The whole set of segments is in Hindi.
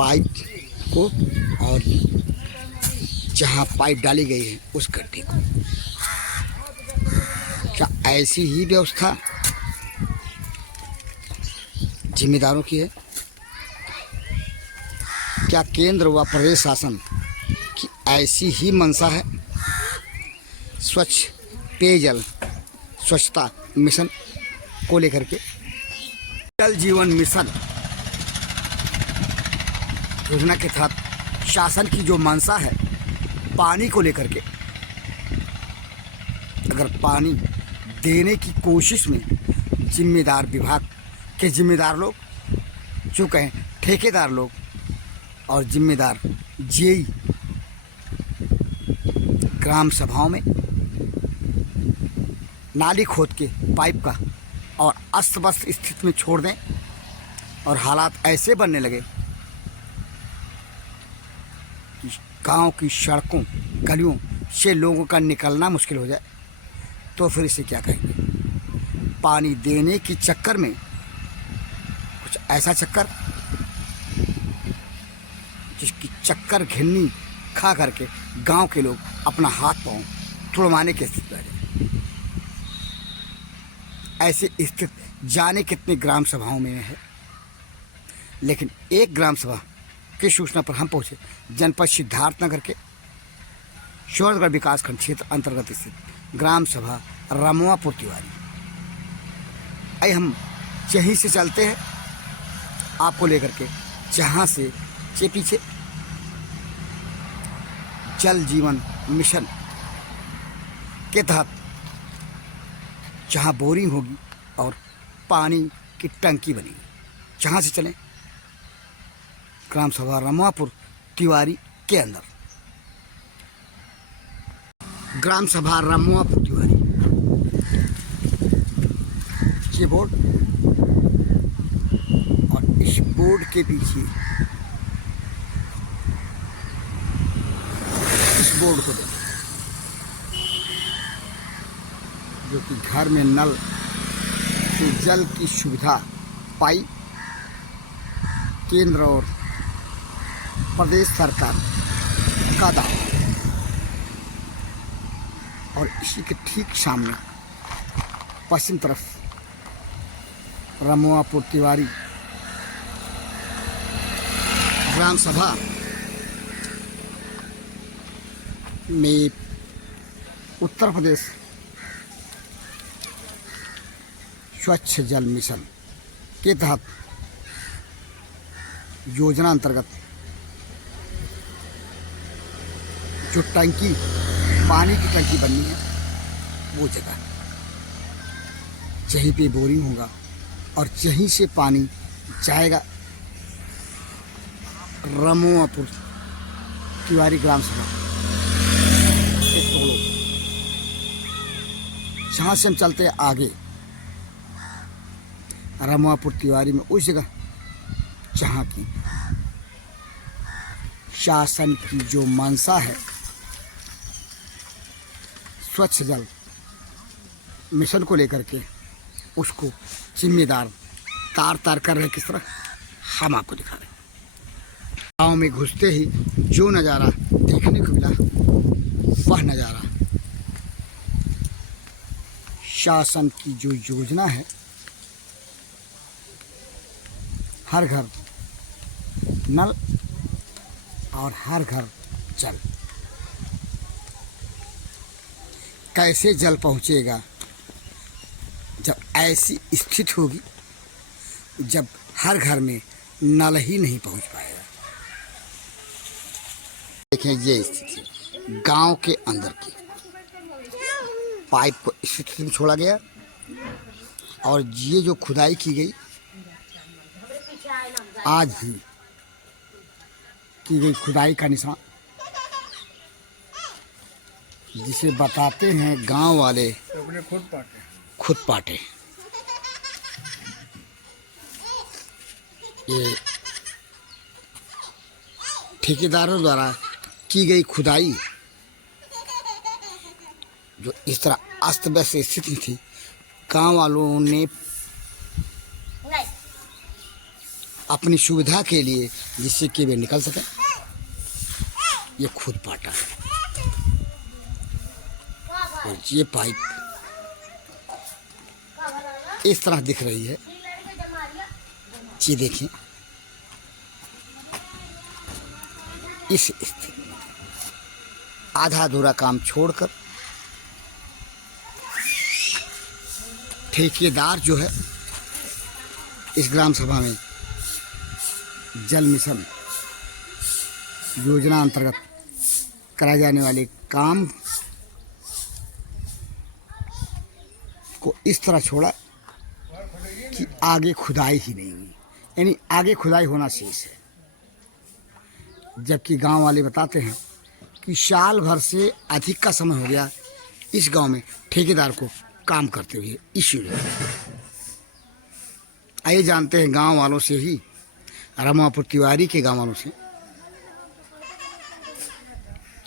पाइप को और जहाँ पाइप डाली गई है उस गड्ढे को। क्या ऐसी ही व्यवस्था जिम्मेदारों की है? क्या केंद्र व प्रदेश शासन की ऐसी ही मंशा है? स्वच्छ पेयजल स्वच्छता मिशन को लेकर के जल जीवन मिशन योजना के तहत शासन की जो मंशा है पानी को लेकर के, अगर पानी देने की कोशिश में जिम्मेदार विभाग के जिम्मेदार लोग, जो कहें ठेकेदार लोग और जिम्मेदार जेई ग्राम सभाओं में नाली खोद के पाइप का और अस्त व्यस्त स्थिति में छोड़ दें और हालात ऐसे बनने लगे कि गांव की सड़कों गलियों से लोगों का निकलना मुश्किल हो जाए, तो फिर इसे क्या कहेंगे? पानी देने के चक्कर में कुछ ऐसा चक्कर जिसकी चक्कर घिन्नी खा करके गांव के लोग अपना हाथ पांव तुड़वाने की स्थिति में। ऐसे स्थित जाने कितने ग्राम सभाओं में है, लेकिन एक ग्राम सभा की सूचना पर हम पहुंचे जनपद सिद्धार्थनगर के शोरगढ़ विकास खंड क्षेत्र अंतर्गत स्थित ग्राम सभा रमुआपुर तिवारी। आइए हम यहीं से चलते हैं आपको लेकर के, जहां से पीछे जल जीवन मिशन के तहत जहाँ बोरिंग होगी और पानी की टंकी बनेगी, जहाँ से चलें ग्राम सभा रमुआपुर तिवारी के अंदर। ग्राम सभा रमुआपुर तिवारी ये बोर्ड और इस बोर्ड के पीछे इस बोर्ड को देखें, जो कि घर में नल से जल की सुविधा पाई केंद्र और प्रदेश सरकार का दावा। और इसी के ठीक सामने पश्चिम तरफ रमुआपुर तिवारी ग्राम सभा में उत्तर प्रदेश स्वच्छ जल मिशन के तहत योजना अंतर्गत जो टंकी पानी की टंकी बननी है वो जगह यहीं पे बोरिंग होगा और यहीं से पानी जाएगा रमुआपुर तिवारी ग्राम सभा के टोलों। जहाँ से हम चलते हैं आगे रमुआपुर तिवारी में उस जगह जहाँ की शासन की जो मंशा है स्वच्छ जल मिशन को लेकर के, उसको जिम्मेदार तार तार कर रहे किस तरह हम आपको दिखा रहे हैं। गाँव में घुसते ही जो नज़ारा देखने को मिला वह नज़ारा शासन की जो योजना है हर घर नल और हर घर जल। कैसे जल पहुंचेगा जब ऐसी स्थिति होगी जब हर घर में नल ही नहीं पहुंच पाएगा। देखें ये स्थिति गांव के अंदर की, पाइप को इस स्थिति में छोड़ा गया और ये जो खुदाई की गई आज ही की गई खुदाई का निशान, जिसे बताते हैं गांव वाले खुद पाटे। ये ठेकेदारों द्वारा की गई खुदाई जो इस तरह अस्त व्यस्त स्थिति थी, गांव वालों ने अपनी सुविधा के लिए, जिससे कि वे निकल सकें। ये खुद पाटा है और ये पाइप इस तरह दिख रही है। ये देखिए, इस स्थिति में आधा अधूरा काम छोड़कर ठेकेदार जो है इस ग्राम सभा में जल मिशन योजना अंतर्गत कराए जाने वाले काम को इस तरह छोड़ा कि आगे खुदाई ही नहीं हुई, यानी आगे खुदाई होना शेष है। जबकि गांव वाले बताते हैं कि साल भर से अधिक का समय हो गया इस गांव में ठेकेदार को काम करते हुए। इश्यू आइए जानते हैं गांव वालों से ही, रमापुर तिवारी के गांव वालों से,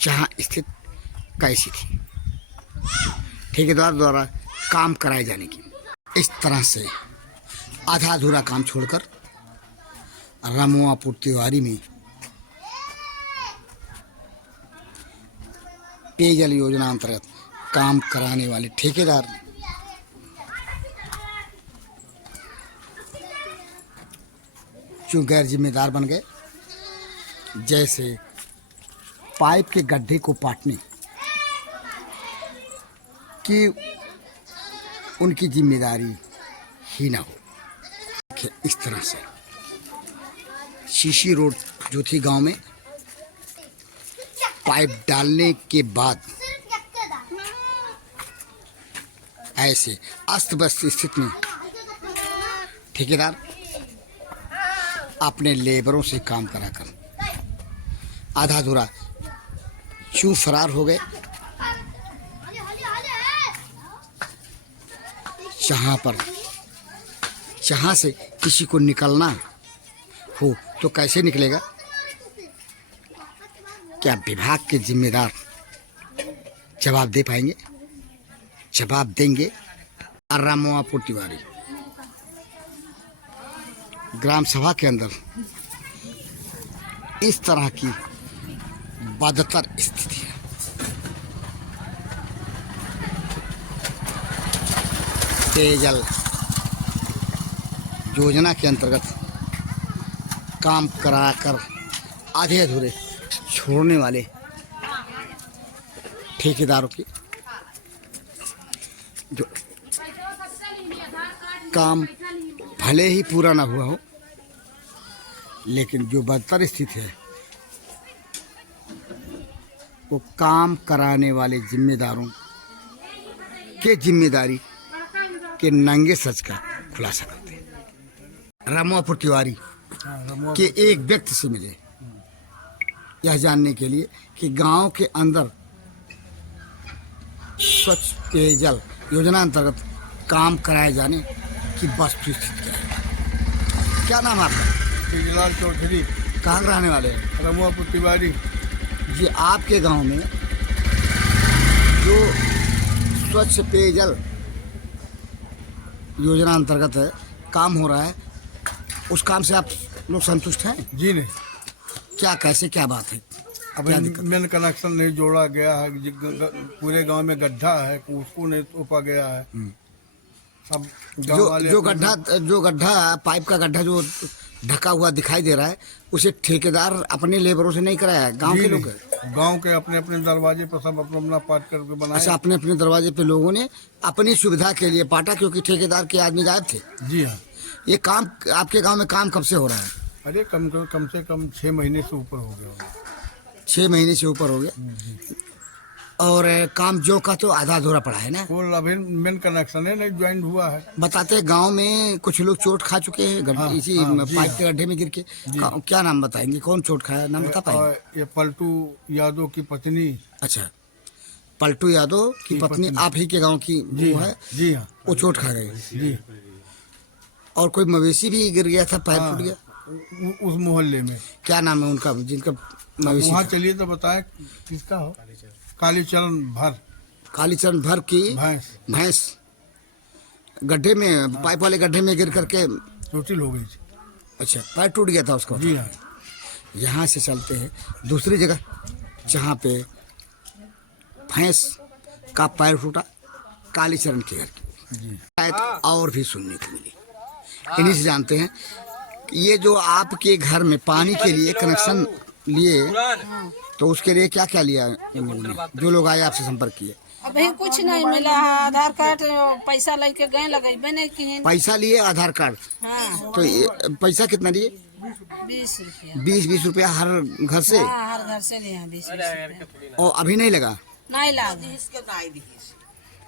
जहां स्थित कैसी थी ठेकेदार द्वारा काम कराए जाने की। इस तरह से आधा अधूरा काम छोड़कर रमापुर तिवारी में पेयजल योजना अंतर्गत काम कराने वाले ठेकेदार जो गैर जिम्मेदार बन गए। जैसे पाइप के गड्ढे को पाटने की उनकी जिम्मेदारी ही ना हो। इस तरह से शीशी रोड जो थी गांव में, पाइप डालने के बाद ऐसे अस्त व्यस्त स्थिति में ठेकेदार अपने लेबरों से काम कराकर आधा अधूरा क्यों फरार हो गए। जहां से किसी को निकलना हो तो कैसे निकलेगा? क्या विभाग के जिम्मेदार जवाब दे पाएंगे? जवाब देंगे। रमापुर तिवारी ग्राम सभा के अंदर इस तरह की बदतर स्थिति है। पेयजल योजना के अंतर्गत काम कराकर आधे अधूरे छोड़ने वाले ठेकेदारों की जो काम भले ही पूरा ना हुआ हो, लेकिन जो बदतर स्थिति है वो काम कराने वाले जिम्मेदारों के जिम्मेदारी के नंगे सच का खुलासा करते हैं। रमापुर तिवारी के एक व्यक्ति से मिले यह जानने के लिए कि गांव के अंदर स्वच्छ पेयजल योजना अंतर्गत काम कराए जाने की वस्तुस्थिति क्या है। क्या नाम आपका? बिजलाल चौधरी। कहाँ रहने वाले हैं? रमापुर तिवारी जी। आपके गांव में जो स्वच्छ पेयजल योजना अंतर्गत है काम हो रहा है, उस काम से आप लोग संतुष्ट हैं? जी नहीं। क्या कैसे क्या बात है? अब मेन कनेक्शन नहीं जोड़ा गया है, पूरे गांव में गड्ढा है, उसको नहीं तोपा गया है। अब जो गड्ढा पाइप का गड्ढा जो ढका हुआ दिखाई दे रहा है, उसे ठेकेदार अपने लेबरों से नहीं कराया है, गांव के लोग हैं। गांव के अपने अपने दरवाजे पर सब अपना अपना पाट करके बनाया। अच्छा, अपने अपने दरवाजे पे लोगों ने अपनी सुविधा के लिए पाटा, क्योंकि ठेकेदार के आदमी गायब थे। जी हाँ। ये काम आपके गांव में काम कब से हो रहा है? अरे कम से कम 6 महीने से ऊपर हो गया। 6 महीने से ऊपर हो गया। और काम जो का तो आधा अधूरा पड़ा है ना? वो अभी मेन कनेक्शन है नहीं ज्वाइन हुआ है। बताते गांव में कुछ लोग चोट खा चुके हैं इसी पाइप के गड्ढे में गिर के। क्या नाम बताएंगे? कौन चोट खाया, नाम बता पाएंगे? ये पलटू यादव की पत्नी। अच्छा, पलटू यादव की पत्नी आप ही के गांव की वो है? जी हाँ। वो चोट खा गई। जी। और कोई मवेशी भी गिर गया था, पैर फूट गया उस मोहल्ले में। क्या नाम है उनका जिनका मवेशी? वहाँ चलिए तो बताए किसका हो। कालीचरण भर। कालीचरण भर की भैंस गड्ढे में, पाइप वाले गड्ढे में गिर करके चोटिल हो गई। अच्छा, पैर टूट गया था उसका? जी हाँ। यहाँ से चलते हैं दूसरी जगह जहाँ पे भैंस का पैर टूटा, कालीचरण के घर की जी। शायद और भी सुनने को मिली। इन्हीं से जानते हैं कि ये जो आपके घर में पानी के लिए कनेक्शन लिए, तो उसके लिए क्या क्या लिया इन लोगों ने? जो लोग आए आपसे संपर्क किए, अभी कुछ नहीं मिला है। आधार कार्ड पैसा लेके गए, लगेबे नहीं किए। पैसा लिए, आधार कार्ड। हाँ, तो ये पैसा कितना लिए? 20 रुपया। 20 रुपया हर घर से? हाँ, हर घर से लिए हैं 20 रुपया। और अभी नहीं लगा? नहीं लागे।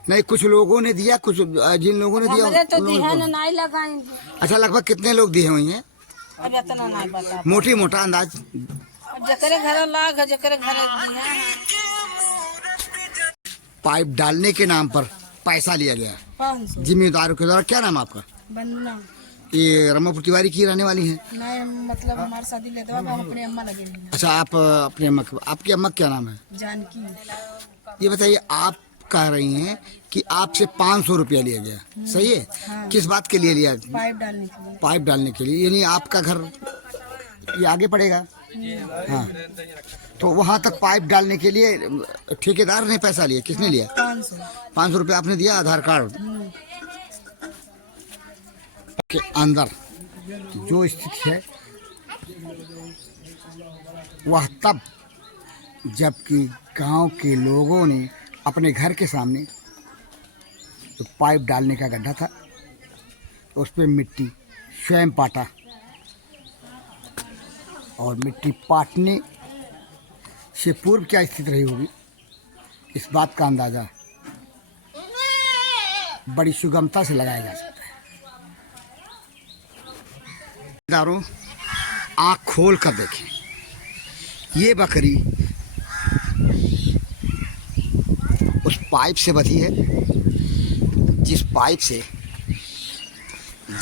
नहीं, कुछ लोगों ने दिया, कुछ जिन लोगों ने दिया हमरे तो उन लोगों दिहा को- नहीं लगाएंगे। अच्छा, लगभग कितने लोग दिए हुए हैं? अब इतना नहीं बता। मोटी मोटा अंदाज? अब जकरे घर लाग है, जकरे घर दिहा है। पाइप डालने के नाम पर पैसा लिया गया 500 जिम्मेदारों के द्वारा। क्या नाम आपका? बनना ये रमापुर तिवारी की रहने वाली हैं? नहीं, मतलब हमारे शादी ले दो, हम अपने अम्मा लगे हैं। अच्छा, आप अपने अम्मा, आपकी अम्मा क्या नाम है? जानकी। ये बताइए, आप कह रही हैं कि आपसे 500 रुपया लिया गया, सही है? हाँ। किस बात के लिए लिया? पाइप डालने के लिए। पाइप डालने के लिए, यानी आपका घर ये आगे पड़ेगा। हाँ, तो वहाँ तक पाइप डालने के लिए ठेकेदार ने पैसा लिया? किसने लिया? 500 रुपया आपने दिया, आधार कार्ड के अंदर जो स्थिति है वह तब जबकि गांव के लोगों ने अपने घर के सामने तो पाइप डालने का गड्ढा था, उस पर मिट्टी स्वयं पाटा, और मिट्टी पाटने से पूर्व क्या स्थिति रही होगी, इस बात का अंदाजा बड़ी सुगमता से लगाया जा सकता है। दारों, आँख खोल कर देखें, ये बकरी उस पाइप से बधी है जिस पाइप से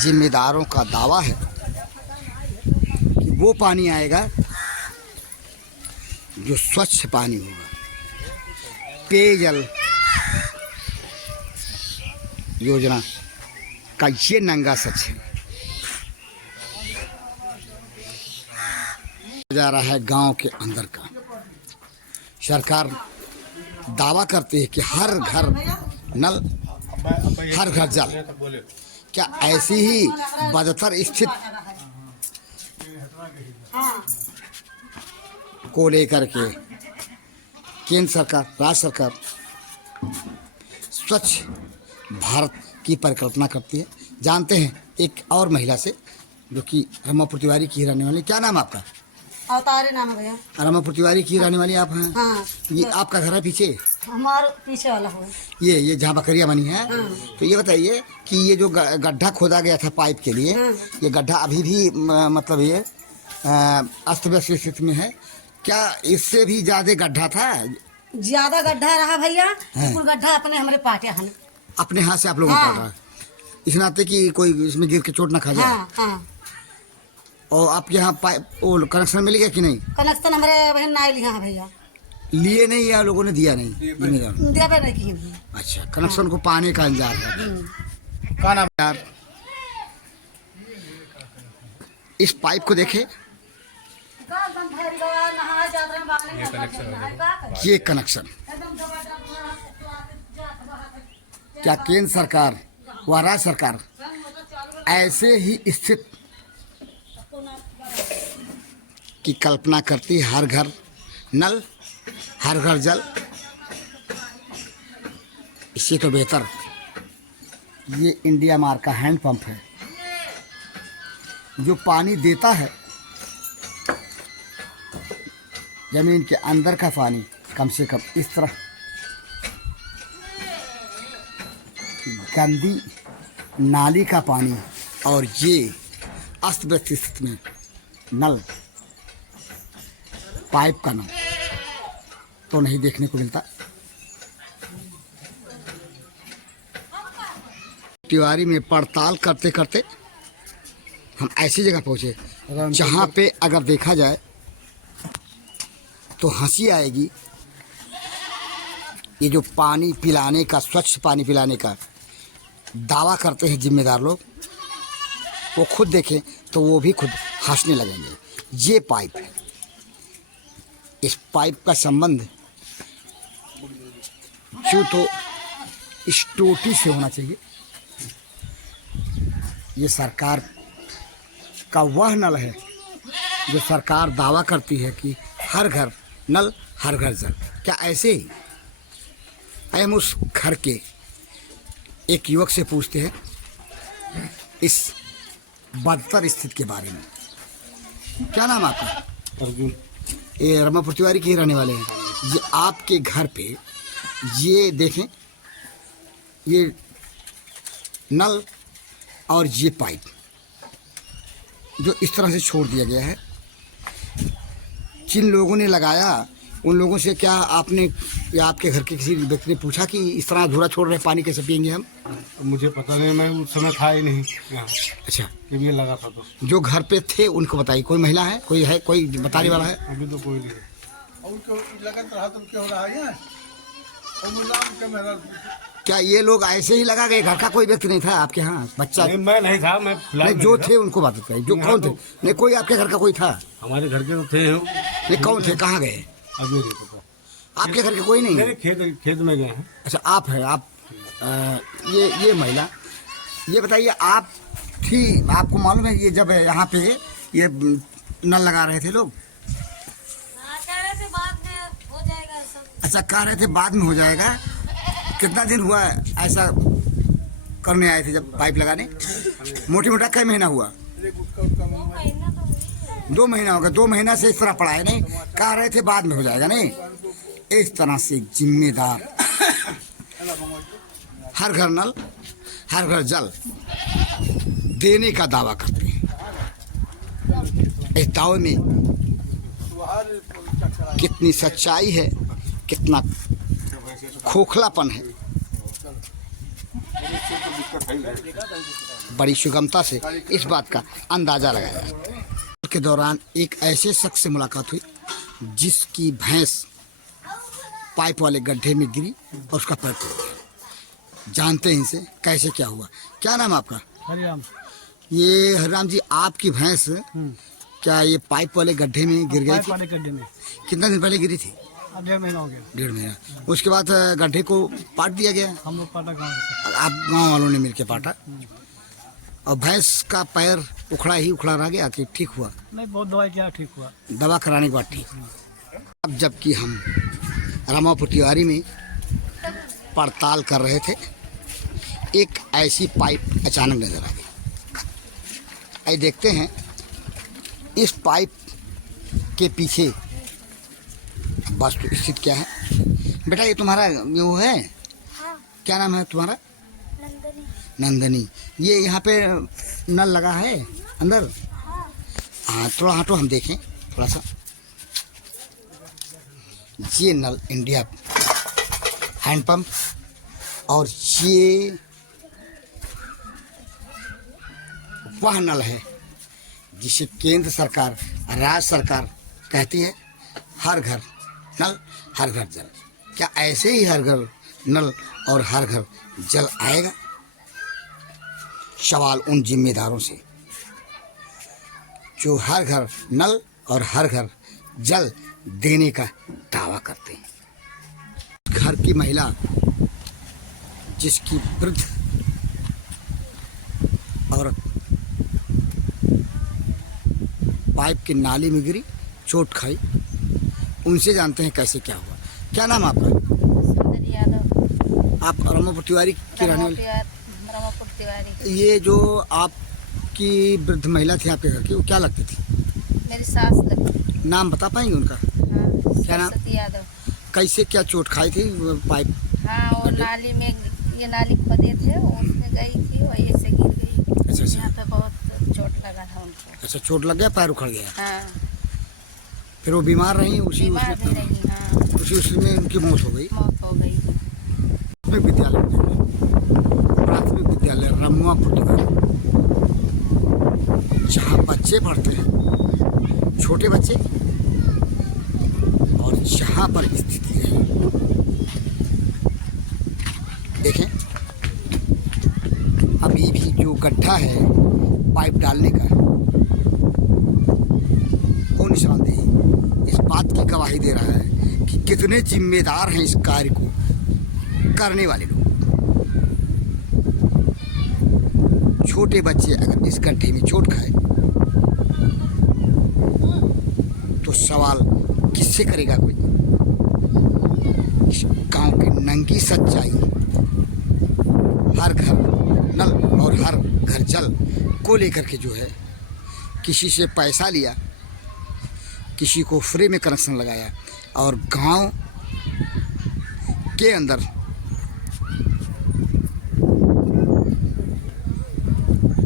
जिम्मेदारों का दावा है कि वो पानी आएगा जो स्वच्छ पानी होगा। पेयजल योजना का ये नंगा सच है। जा रहा है गांव के अंदर का। सरकार दावा करती है कि हर घर नल, हर घर जल। क्या ऐसी ही बदतर स्थिति को लेकर के केंद्र सरकार, राज्य सरकार स्वच्छ भारत की परिकल्पना करती है? जानते हैं एक और महिला से जो कि रमापुर तिवारी की रहने वाली। क्या नाम आपका? अवतारे नाम है भैया। रमापुर तिवारी की रहने वाली आप हैं? हाँ, ये आपका घर है पीछे? हमारे पीछे वाला हो। ये जहाँ बकरियाँ बनी हैं। तो ये बताइए कि ये जो गड्ढा खोदा गया था पाइप के लिए, ये गड्ढा अभी भी मतलब ये अस्त व्यस्त स्थिति में है क्या? इससे भी ज्यादा गड्ढा था? ज्यादा गड्ढा रहा भैया। कुल गड्ढा अपने हमारे पाटे हैं। अपने हाथ से आप लोगों हाँ। ने काटा, इस नाते कि कोई इसमें गिर के चोट ना खा जाए। हाँ, हाँ। और आपके यहाँ पाइप वो कनेक्शन मिल गया कि नहीं? कनेक्शन हमारे बहन ना लिया है भैया। लिए नहीं या लोगों ने दिया नहीं? देवे नहीं किए भैया। अच्छा, कनेक्शन को पाने का इंतजार है। क्या नाम यार? इस पाइप को देखे, ये कनेक्शन क्या केंद्र सरकार व राज्य सरकार ऐसे ही स्थित की कल्पना करती है? हर घर नल, हर घर जल। इससे तो बेहतर ये इंडिया मार्क का हैंड पंप है जो पानी देता है। जमीन के अंदर का पानी कम से कम इस तरह गंदी नाली का पानी और ये अस्त व्यस्त स्थिति में नल, पाइप का नल तो नहीं देखने को मिलता। तिवारी में पड़ताल करते करते हम ऐसी जगह पहुंचे जहां पे अगर देखा जाए तो हंसी आएगी। ये जो पानी पिलाने का, स्वच्छ पानी पिलाने का दावा करते हैं जिम्मेदार लोग, वो खुद देखें तो वो भी खुद हंसने लगेंगे। ये पाइप है, इस पाइप का संबंध जो तो इस टोटी से होना चाहिए। ये सरकार का वह नल है जो सरकार दावा करती है कि हर घर नल हर घर जल। क्या ऐसे ही? हम उस घर के एक युवक से पूछते हैं इस बदतर स्थिति के बारे में। क्या नाम आपका? अर्जुन। ये रमापुर तिवारी के ही रहने वाले हैं। ये आपके घर पे ये देखें, ये नल और ये पाइप जो इस तरह से छोड़ दिया गया है, जिन लोगों ने लगाया उन लोगों से क्या आपने या आपके घर के किसी व्यक्ति ने पूछा कि इस तरह अधूरा छोड़ रहे, पानी कैसे पियेंगे हम? मुझे पता नहीं, मैं उस समय था ही नहीं यहाँ अच्छा, जब ये लगा था। तो जो घर पे थे उनको बताइए। कोई महिला है, कोई है, कोई बताने वाला है? अभी तो कोई नहीं है। क्या ये लोग ऐसे ही लगा गए? घर का कोई व्यक्ति नहीं था आपके यहाँ? बच्चा नहीं, मैं नहीं था, मैं नहीं, जो थे उनको बात बताइए। जो कौन थे? नहीं, कोई आपके घर का कोई था? हमारे घर के तो थे। नहीं, कौन थे? कहाँ गए? अभी नहीं पता। आपके घर के कोई नहीं? मेरे खेत में गए हैं। अच्छा, आप हैं। आप ये महिला, ये बताइए, आप थी, आपको मालूम है ये जब यहाँ पे ये नल लगा रहे थे लोग? कह रहे थे बाद में हो जाएगा सब। अच्छा, कह रहे थे बाद में हो जाएगा। कितना दिन हुआ ऐसा करने आए थे जब पाइप लगाने? मोटी मोटा कई महीना हुआ? 2 महीना हो गया। 2 महीना से इस तरह पड़ा है। नहीं, कह रहे थे बाद में हो जाएगा। नहीं, इस तरह से जिम्मेदार हर घर नल हर घर जल देने का दावा करते हैं। इस दावे में कितनी सच्चाई है, कितना खोखलापन है, बड़ी सुगमता से इस बात का अंदाजा लगाया जाता है। के दौरान एक ऐसे शख्स से मुलाकात हुई जिसकी भैंस पाइप वाले गड्ढे में गिरी और उसका पैर टूट गया। जानते हैं इनसे कैसे क्या हुआ। क्या नाम आपका? हरिराम। ये हरिराम जी, आपकी भैंस क्या ये पाइप वाले गड्ढे में गिर गई थी? वाले गड्ढे में कितना दिन पहले गिरी थी? 1.5 महीना हो गया। 1.5 महीना। उसके बाद गड्ढे को पाट दिया गया? हम लोग पाटा गाँव से। आप गाँव वालों ने मिलकर पाटा और भैंस का पैर उखड़ा ही उखड़ा रह गया कि ठीक हुआ? नहीं, बहुत दवाई किया, ठीक हुआ। दवा कराने के बाद ठीक। अब जबकि हम रमापुर तिवारी में पड़ताल कर रहे थे, एक ऐसी पाइप अचानक नजर आ गई। आइए देखते हैं इस पाइप के पीछे वास्तु स्थिति क्या है। बेटा, ये तुम्हारा वो है? हाँ। क्या नाम है तुम्हारा? नंदनी। नंदनी। ये यहाँ पे नल लगा है अंदर? हाँ, थोड़ा हटो, हम देखें थोड़ा सा। ये नल इंडिया हैंडपंप और ये वह नल है जिसे केंद्र सरकार, राज्य सरकार कहती है हर घर नल हर घर जल। क्या ऐसे ही हर घर नल और हर घर जल आएगा? सवाल उन जिम्मेदारों से जो हर घर नल और हर घर जल देने का दावा करते हैं। घर की महिला जिसकी वृद्ध औरत पाइप की नाली में गिरी, चोट खाई, उनसे जानते हैं कैसे क्या हुआ। क्या नाम आपका? सुंदर यादव। आप रमापुर तिवारी की रहने वाली? रमापुर तिवारी। ये जो आपकी वृद्ध महिला थी आपके घर की, वो क्या लगती थी? मेरी सास लगती। नाम बता पाएंगे उनका? हाँ, क्या नाम? सरस्वती यादव। कैसे क्या चोट खाई थी? वो पाइप? हाँ, वो नाली में, ये नाली खोदे थे, उसमें गई थी, वही से गिर गई। अच्छा अच्छा। यहाँ पे बहुत चोट लगा था उनको। अच्छा, चोट लग गया, पैर उखड़ गया। हाँ, फिर वो बीमार रही, उसी बीमार भी रही। हाँ, उसमें उनकी मौत हो गई। मौत हो गई। प्राथमिक विद्यालय प्राथमिक विद्यालय रमापुर तिवारी, जहाँ बच्चे पढ़ते हैं, छोटे बच्चे, और जहाँ पर स्थिति है, देखें अब अभी भी जो गड्ढा है पाइप डालने का, वो निशानदेही इस बात की गवाही दे रहा है कि कितने जिम्मेदार हैं इस कार्य को करने वाले लोग। छोटे बच्चे अगर इस गड्ढे में चोट खाए तो सवाल किससे करेगा कोई? इस गांव की नंगी सच्चाई, हर घर नल और हर घर जल को लेकर के जो है, किसी से पैसा लिया, किसी को फ्री में कनेक्शन लगाया और गांव के अंदर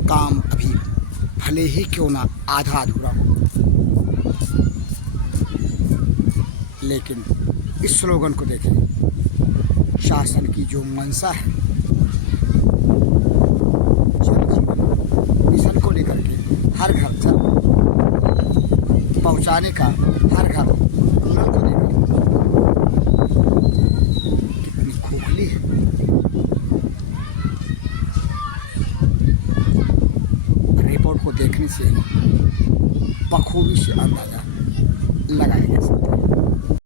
काम अभी भले ही क्यों ना आधा अधूरा हो, लेकिन इस स्लोगन को देखें, शासन की जो मंशा है जल जीवन मिशन को लेकर के हर घर जल पहुंचाने का, हर घर नल को लेकर कितनी खोखली है। रिपोर्ट को देखने से बखूबी से अंदाजा लगाया जा सकता है।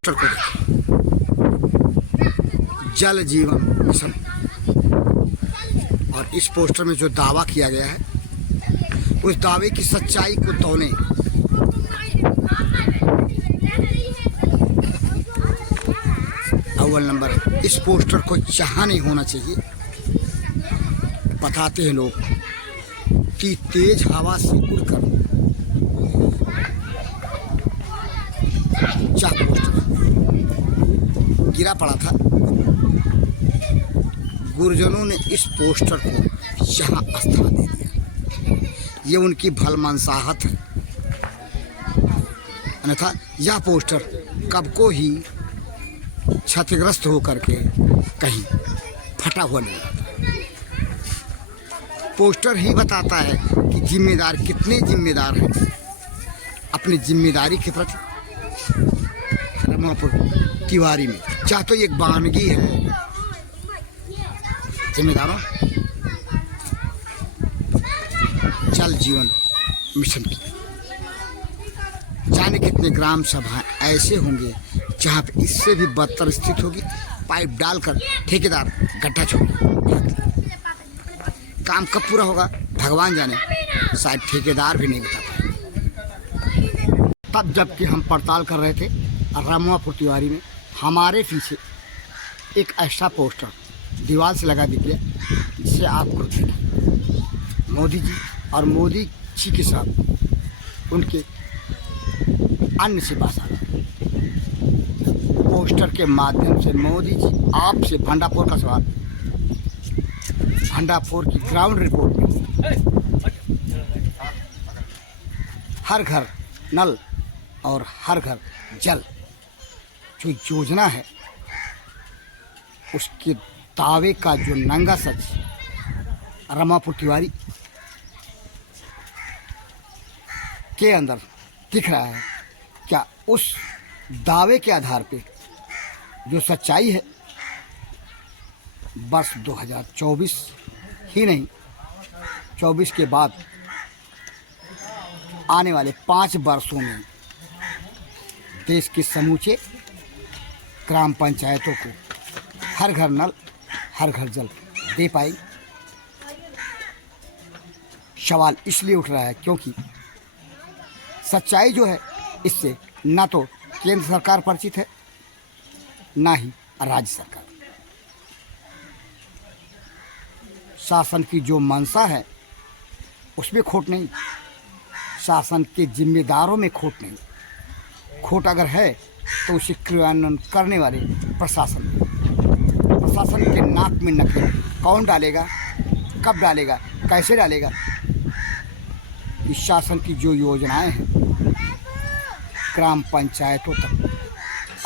पोस्टर को देखिए, जल जीवन मिशन, और इस पोस्टर में जो दावा किया गया है उस दावे की सच्चाई को तौलें। अव्वल नंबर, इस पोस्टर को जहाँ नहीं होना चाहिए। बताते हैं लोग कि तेज हवा से उड़कर जहाँ पोस्टर गिरा पड़ा था, गुरुजनों ने इस पोस्टर को यहाँ स्थान दे दिया। ये उनकी भलमनसाहत है, अन्यथा यह पोस्टर कब को ही क्षतिग्रस्त होकर के कहीं फटा हुआ नहीं रहता। पोस्टर ही बताता है कि जिम्मेदार कितने जिम्मेदार हैं अपनी जिम्मेदारी के प्रति। रमापुर तिवारी में चाहे तो एक बानगी है जिम्मेदारों जल जीवन मिशन की। जाने कितने ग्राम सभाएं ऐसे होंगे जहाँ पे इससे भी बदतर स्थिति होगी, पाइप डालकर ठेकेदार गड्ढा छोड़। काम कब पूरा होगा भगवान जाने, शायद ठेकेदार भी नहीं बता पाए। तब जबकि हम पड़ताल कर रहे थे रामापुर तिवारी में, हमारे पीछे एक ऐसा पोस्टर दीवार से लगा दिया जिसे आपको देखें। मोदी जी और मोदी जी के साथ उनके अन्य से बात आ रहा। पोस्टर के माध्यम से मोदी जी आपसे भंडापुर का सवाल, भंडापुर की ग्राउंड रिपोर्ट में हर घर नल और हर घर जल जो योजना है उसके दावे का जो नंगा सच रामापुर तिवारी के अंदर दिख रहा है, क्या उस दावे के आधार पे जो सच्चाई है वर्ष 2024 ही नहीं 24 के बाद आने वाले 5 वर्षों में देश के समूचे ग्राम पंचायतों को हर घर नल हर घर जल दे पाई? सवाल इसलिए उठ रहा है क्योंकि सच्चाई जो है इससे ना तो केंद्र सरकार परिचित है ना ही राज्य सरकार। शासन की जो मंशा है उसमें खोट नहीं, शासन के जिम्मेदारों में खोट नहीं। खोट अगर है तो उसे क्रियान्वयन करने वाले प्रशासन के नाक में नकेल कौन डालेगा, कब डालेगा, कैसे डालेगा। इस शासन की जो योजनाएं हैं ग्राम पंचायतों तक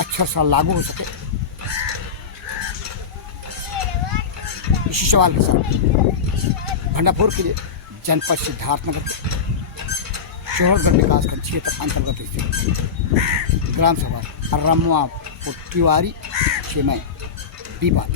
अच्छा सा लागू हो सके, इसी सवाल के साथ भंडापुर के लिए जनपद सिद्धार्थनगर के शोहरगढ़ विकासखंड क्षेत्र अंतर्गत स्थित ग्राम सभा रामापुर तिवारी से मैं विवाद।